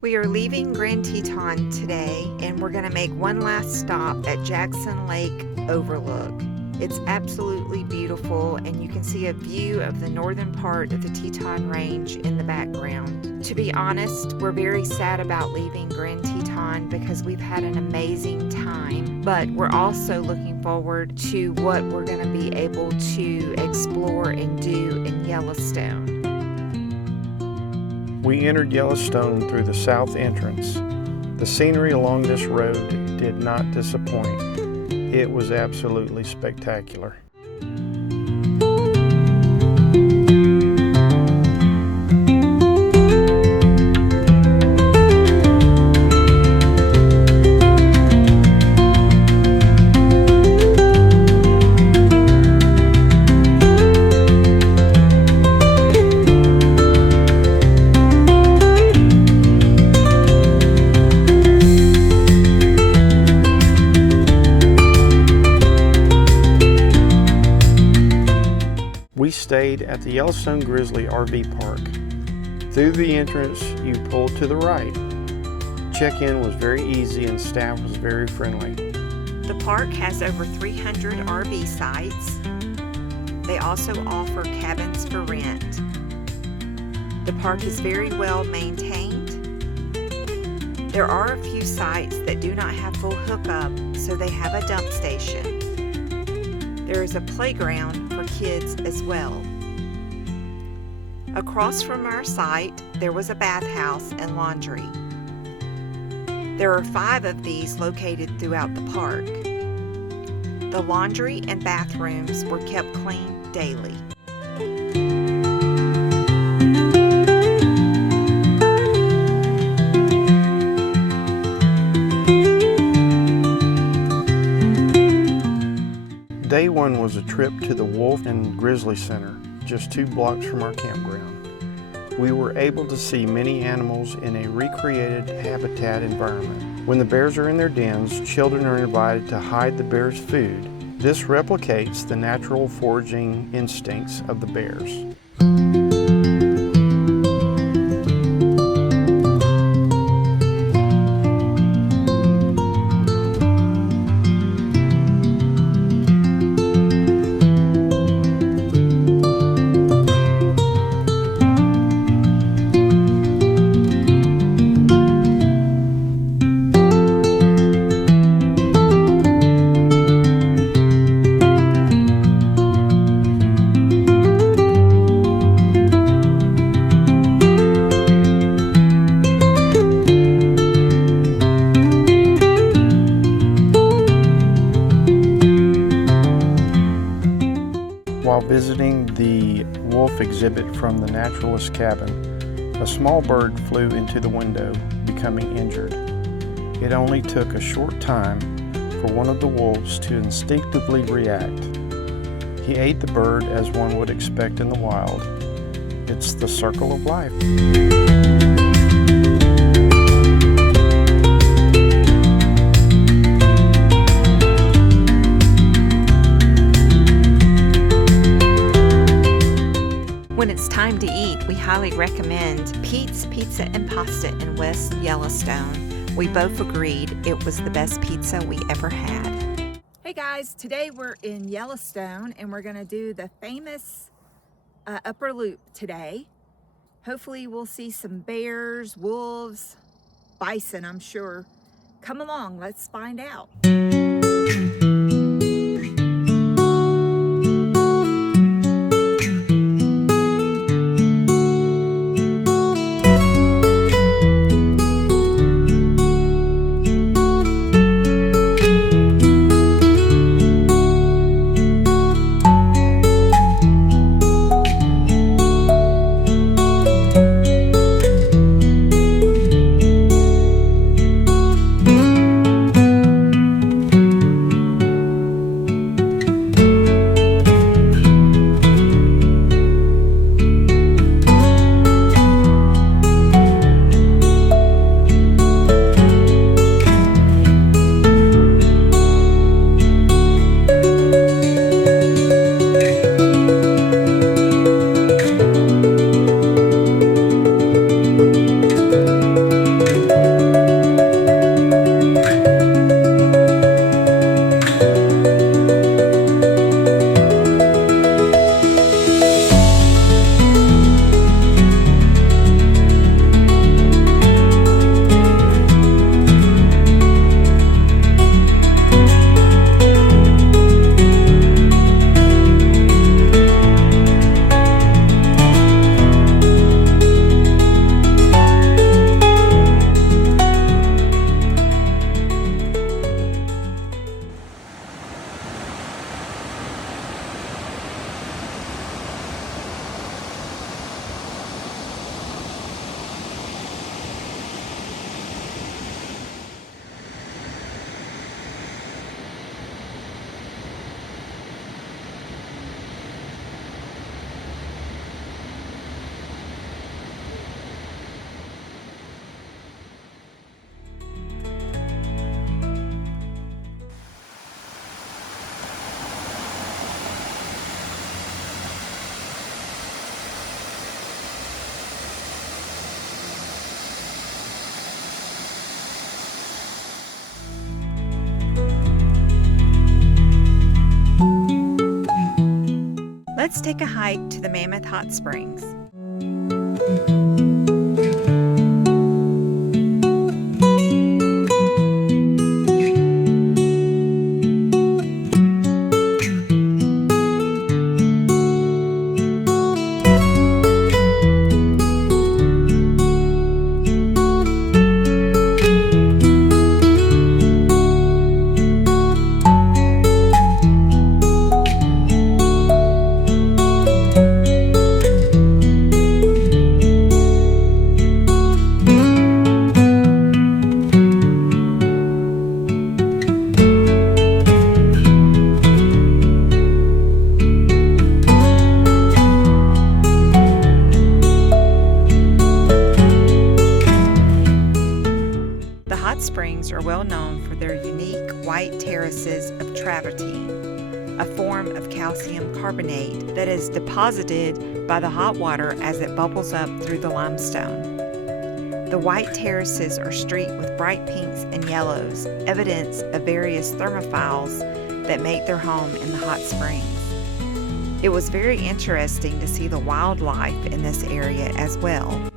We are leaving Grand Teton today, and we're going to make one last stop at Jackson Lake Overlook. It's absolutely beautiful, and you can see a view of the northern part of the Teton Range in the background. To be honest, we're very sad about leaving Grand Teton because we've had an amazing time, but we're also looking forward to what we're going to be able to explore and do in Yellowstone. We entered Yellowstone through the south entrance. The scenery along this road did not disappoint. It was absolutely spectacular. We stayed at the Yellowstone Grizzly RV Park. Through the entrance, you pulled to the right. Check-in was very easy and staff was very friendly. The park has over 300 RV sites. They also offer cabins for rent. The park is very well maintained. There are a few sites that do not have full hookup, so they have a dump station. There is a playground for kids as well. Across from our site, there was a bathhouse and laundry. There are 5 of these located throughout the park. The laundry and bathrooms were kept clean daily. Day 1 was a trip to the Wolf and Grizzly Center, just 2 blocks from our campground. We were able to see many animals in a recreated habitat environment. When the bears are in their dens, children are invited to hide the bears' food. This replicates the natural foraging instincts of the bears. While visiting the wolf exhibit from the naturalist cabin, a small bird flew into the window, becoming injured. It only took a short time for one of the wolves to instinctively react. He ate the bird as one would expect in the wild. It's the circle of life. When it's time to eat, we highly recommend Pete's Pizza and Pasta in West Yellowstone. We both agreed it was the best pizza we ever had. Hey guys, today we're in Yellowstone and we're gonna do the famous Upper Loop today. Hopefully we'll see some bears, wolves, bison, I'm sure. Come along, let's find out. let's take a hike to the Mammoth Hot Springs. Springs are well known for their unique white terraces of travertine, a form of calcium carbonate that is deposited by the hot water as it bubbles up through the limestone. The white terraces are streaked with bright pinks and yellows, evidence of various thermophiles that make their home in the hot springs. It was very interesting to see the wildlife in this area as well.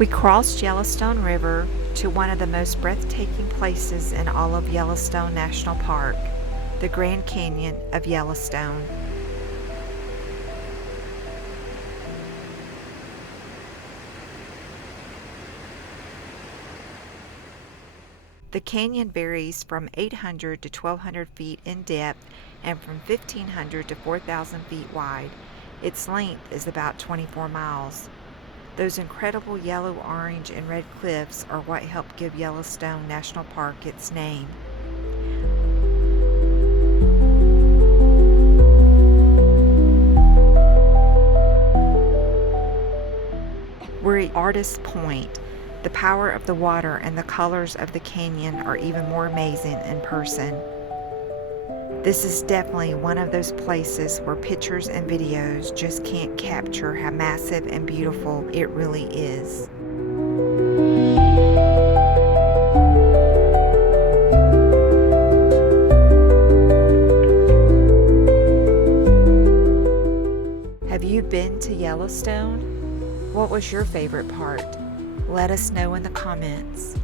We crossed Yellowstone River to one of the most breathtaking places in all of Yellowstone National Park, the Grand Canyon of Yellowstone. The canyon varies from 800 to 1,200 feet in depth and from 1,500 to 4,000 feet wide. Its length is about 24 miles. Those incredible yellow, orange, and red cliffs are what helped give Yellowstone National Park its name. We're at Artist's Point. The power of the water and the colors of the canyon are even more amazing in person. This is definitely one of those places where pictures and videos just can't capture how massive and beautiful it really is. Have you been to Yellowstone? What was your favorite part? Let us know in the comments.